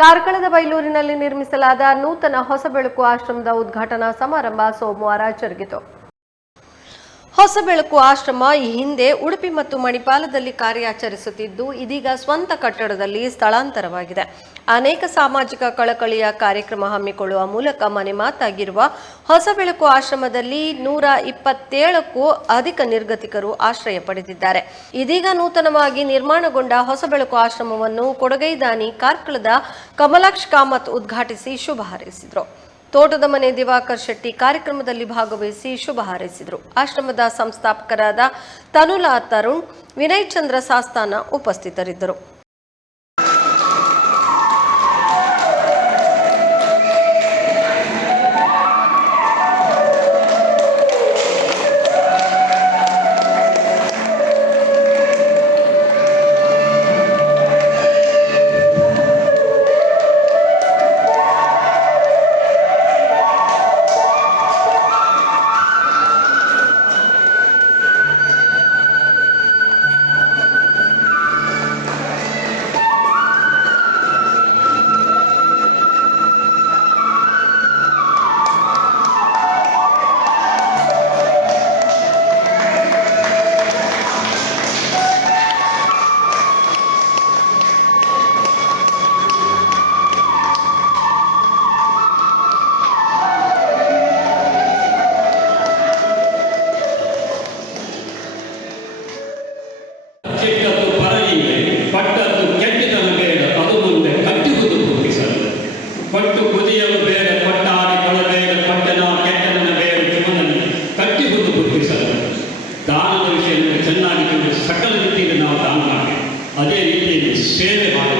ಕಾರ್ಕಳದ ಬೈಲೂರಿನಲ್ಲಿ ನಿರ್ಮಿಸಲಾದ ನೂತನ ಹೊಸಬೆಳಕು ಆಶ್ರಮದ ಉದ್ಘಾಟನಾ ಸಮಾರಂಭ ಸೋಮವಾರ ಜರುಗಿತು. ಹೊಸಬೆಳಕು ಆಶ್ರಮ ಈ ಹಿಂದೆ ಉಡುಪಿ ಮತ್ತು ಮಣಿಪಾಲದಲ್ಲಿ ಕಾರ್ಯಾಚರಿಸುತ್ತಿದ್ದು, ಇದೀಗ ಸ್ವಂತ ಕಟ್ಟಡದಲ್ಲಿ ಸ್ಥಳಾಂತರವಾಗಿದೆ. ಅನೇಕ ಸಾಮಾಜಿಕ ಕಳಕಳಿಯ ಕಾರ್ಯಕ್ರಮ ಹಮ್ಮಿಕೊಳ್ಳುವ ಮೂಲಕ ಮನೆ ಮಾತಾಗಿರುವ ಹೊಸಬೆಳಕು ಆಶ್ರಮದಲ್ಲಿ ನೂರ ಇಪ್ಪತ್ತೇಳಕ್ಕೂ ಅಧಿಕ ನಿರ್ಗತಿಕರು ಆಶ್ರಯ ಪಡೆದಿದ್ದಾರೆ. ಇದೀಗ ನೂತನವಾಗಿ ನಿರ್ಮಾಣಗೊಂಡ ಹೊಸಬೆಳಕು ಆಶ್ರಮವನ್ನು ಕೊಡಗೈದಾನಿ ಕಾರ್ಕಳದ ಕಮಲಾಕ್ಷ್ ಕಾಮತ್ ಉದ್ಘಾಟಿಸಿ ಶುಭ ಹಾರೈಸಿದರು. ತೋಟದ ಮನೆ ದಿವಾಕರ್ ಶೆಟ್ಟಿ ಕಾರ್ಯಕ್ರಮದಲ್ಲಿ ಭಾಗವಹಿಸಿ ಶುಭ ಹಾರೈಸಿದರು. ಆಶ್ರಮದ ಸಂಸ್ಥಾಪಕರಾದ ತನುಲಾ ತರುಣ್, ವಿನಯ್ ಚಂದ್ರ ಸಾಸ್ತಾನ ಉಪಸ್ಥಿತರಿದ್ದರು. ಅದೇ ರೀತಿಯಲ್ಲಿ ಸೇವೆ ಮಾಡಬೇಕು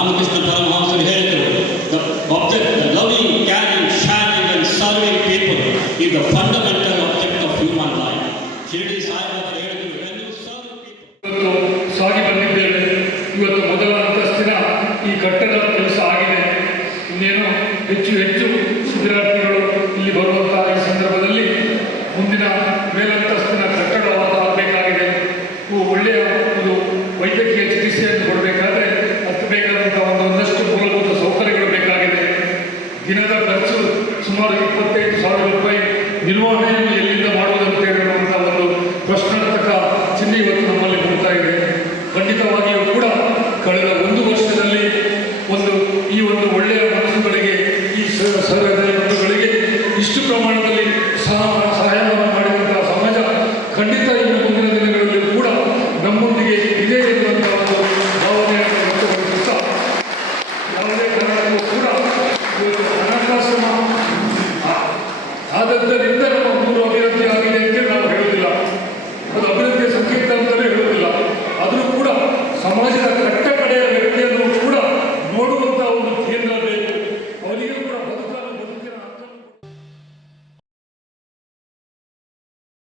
ರಾಮಕೃಷ್ಣ ಪರಮಹಂಸರು ಹೇಳಿದರು the object the loving caring sharing and serving people is the fundamental object of human life Shirdi ಸಾಹೇಬರು ಹೇಳಿದರು ಸಾಗಿ ಬಂದಿದ್ದೇವೆ. ಇವತ್ತು ಮೊದಲ ಅಂತಸ್ತಿನ ಈ ಕಟ್ಟಡ ಕೆಲಸ ಆಗಿದೆ. ಇನ್ನೇನು ಹೆಚ್ಚು ಹೆಚ್ಚು ಇದರ ಖರ್ಚು ಸುಮಾರು ಇಪ್ಪತ್ತೈದು ಸಾವಿರ ರೂಪಾಯಿ ನಿರ್ವಹಣೆಯನ್ನು ಎಲ್ಲಿಂದ ಮಾಡುವುದಂತ ಹೇಳುವಂಥ ಒಂದು ಪ್ರಶ್ನಾರ್ಥಕ ಚಿಹ್ನೆ ಇವತ್ತು ನಮ್ಮಲ್ಲಿ ಬರ್ತಾ ಇದೆ. ಖಂಡಿತವಾಗಿಯೂ ಕೂಡ ಕಳೆದ ಒಂದು ವರ್ಷದಲ್ಲಿ ಒಂದು ಈ ಒಂದು ಒಳ್ಳೆಯ ಮನಸ್ಸುಗಳಿಗೆ, ಈ ಸರ್ವಗಳಿಗೆ ಇಷ್ಟು ಪ್ರಮಾಣದಲ್ಲಿ ಸಹ